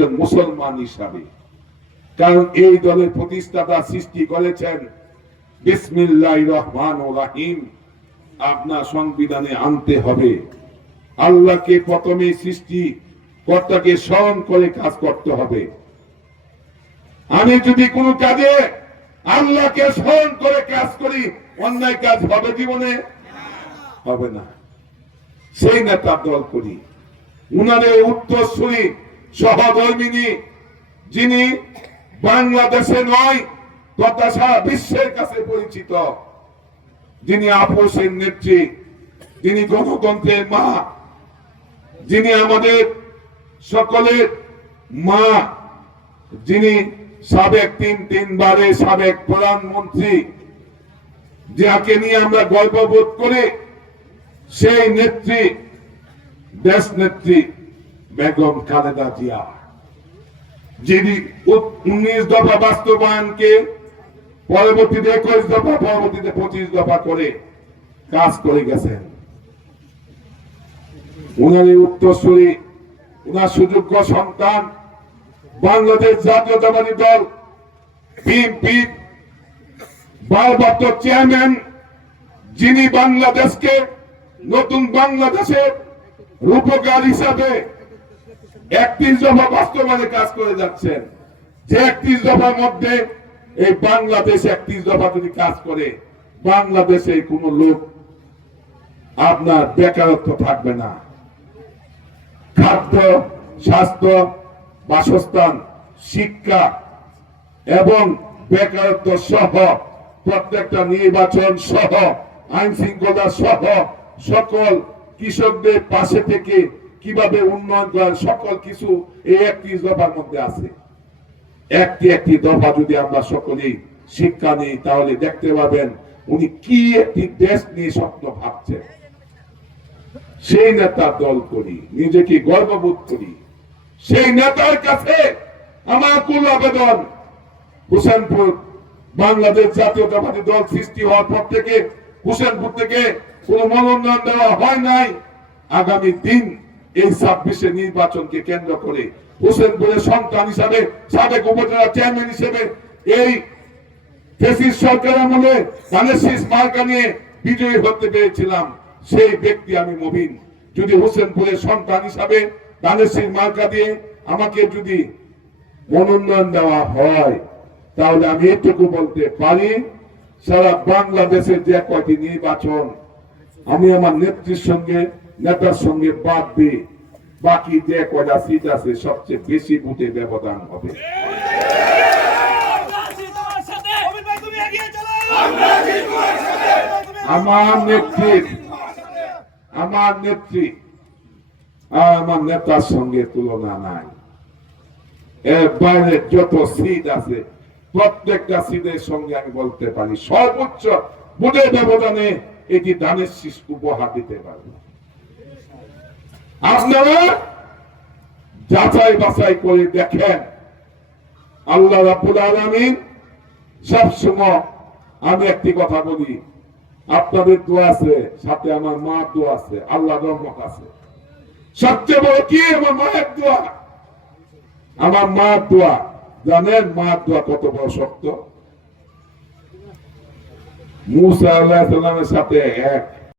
একজন মুসলমান হিসাবে। কারণ এই দলের প্রতিষ্ঠাতা সৃষ্টি করেছেন বিসমিল্লাহির রহমানির রহিম। আপনার সংবিধানে আনতে হবে আল্লাহকে প্রথমে সৃষ্টি কর্তাকে স্মরণ করে কাজ করতে হবে। আমি যদি কোনো কাজে আল্লাহকে স্মরণ করে কাজ করি, অন্যায় কাজ হবে জীবনে? হবে না। সেই নেতা দল করি। উনাদের উত্তরসূরি সহধর্মিনী, যিনি বাংলাদেশে নয় তথা সারা বিশ্বের কাছে পরিচিত, যিনি আপোষের নেত্রী, যিনি গণতন্ত্রের মা, যিনি আমাদের সকলের মা, যিনি সাবেক তিনবারের সাবেক প্রধানমন্ত্রী, যাকে নিয়ে আমরা গর্ববোধ করি, সেই নেত্রী দেশ নেত্রী বেগম খালেদা জিয়া, যিনি 19 দফা বাস্তবায়নকে পরবর্তীতে 21 দফা, পরবর্তীতে 25 দফা করে কাজ করে গেছেন। উনার উত্তরসূরি, উনার সুযোগ্য সন্তান বাংলাদেশ জাতীয়তাবাদী দল বিএনপি ভারপ্রাপ্ত চেয়ারম্যান, যিনি বাংলাদেশকে নতুন বাংলাদেশের রূপকার হিসাবে 31 দফা বাস্তবায়নে কাজ করে যাচ্ছেন। যে 31 দফার মধ্যে এই বাংলাদেশ 31 দফা যদি কাজ করে, বাংলাদেশে কোন লোক আপনার বেকারত্ব থাকবে না। খাদ্য, স্বাস্থ্য, বাসস্থান, শিক্ষা এবং বেকারত্ব সহ প্রত্যেকটা নির্বাচন সহ আইন শৃঙ্খলা সহ সকল কৃষকদের পাশে থেকে কিভাবে উন্নয়ন করার সকল কিছু এই 31 দফার মধ্যে আছে। একটি দফা যদি আমরা সকলেই শিক্ষা নিই, তাহলে দেখতে পাবেন উনি কি একটি দেশ নিয়ে স্বপ্ন ভাবছেন। সেই নেতার দল করি, নিজেকে গর্ববোধ করি। সেই নেতার কাছে আমার কুল আবেদন, হোসেনপুর বাংলাদেশ জাতীয়তাবাদী দল সৃষ্টি হওয়ার পর থেকে হোসেনপুর থেকে কোন মনোনয়ন দেওয়া হয় নাই। আগামী দিন এই 26 নির্বাচনকে কেন্দ্র করে হোসেনপুরের সন্তান হিসাবে, সাবেক উপজেলা চেয়ারম্যান হিসেবে এই ফ্যাসিস্ট সরকার আমলে ধানের শীষ মার্কা নিয়ে বিজয়ী হতে পেরেছিলাম। সেই ব্যক্তি আমি মবিন। যদি হোসেনপুরের সন্তান হিসাবে ধানের শীষ মার্কা দিয়ে আমাকে যদি মনোনয়ন দেওয়া হয়, তাহলে আমি এটুকু বলতে পারি, সারা বাংলাদেশের যে কয়টি নির্বাচন আমি আমার নেত্রীর সঙ্গে, নেতার সঙ্গে বাদ দিই, বাকি যে কয়টা সিট আছে সবচেয়ে বেশি ভোটে ব্যবধান হবে। আমার নেত্রী আর আমার নেতার সঙ্গে তুলনা নাই। এর বাইরে যত সিট আছে প্রত্যেকটা সিটের সঙ্গে আমি বলতে পারি সর্বোচ্চ ভোটের ব্যবধানে এটি ধানের শীষ উপহার দিতে পারবে। আপনারা যাচাই বাছাই করে দেখেন। আল্লাহ রাব্বুল আলামিন সবসময়, আমি একটি কথা বলি, আপনাদের দোয়া আছে, সাথে আমার মা দোয়া আছে, আল্লাহর রহমত আছে। সবচেয়ে বড় কি? আমার মায়ের দোয়া। আমার মা দোয়া, জানেন মা দোয়া কত বড় শক্ত? মুসা আলাইহিস সালামের সাথে এক